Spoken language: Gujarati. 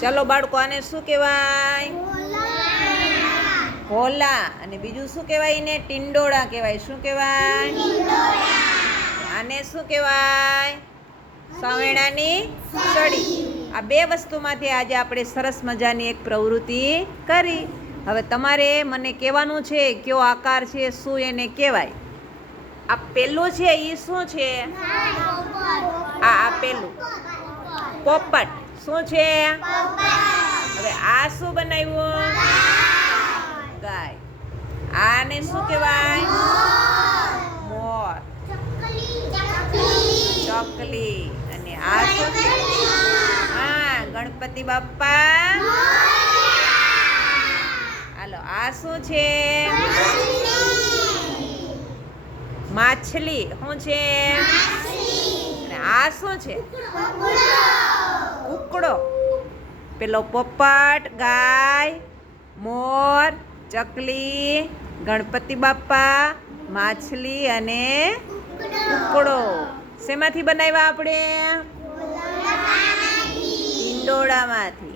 ચાલો બાળકો આને શું કહેવાય? ભોલા અને બીજું શું કહેવાય એને? ટિંડોળા કહેવાય. શું કહેવાય? આને શું કહેવાય? સવેણાની સળી આ બે વસ્તુમાંથી આજે આપણે સરસ મજાની એક પ્રવૃત્તિ કરી. હવે તમારે મને કહેવાનું છે કયો આકાર છે શું એને કહેવાય? આ પેલું છે એ શું છે? આ આ પેલું. પોપટ. શું છે? હવે આ શું બનાવ્યું? ગાય. આને શું કહેવાય? મોર. ચોકલી. અને આ શું હા ગણપતિ બાપ્પા. હાલો આ શું છે? માછલી. શું છે? આ શું છે? પેલો પોપટ ગાય મોર ચકલી ગણપતિ બાપ્પા માછલી અને કુકડો. શેમાંથી બનાવ્યા આપણે? ઈંડોળામાંથી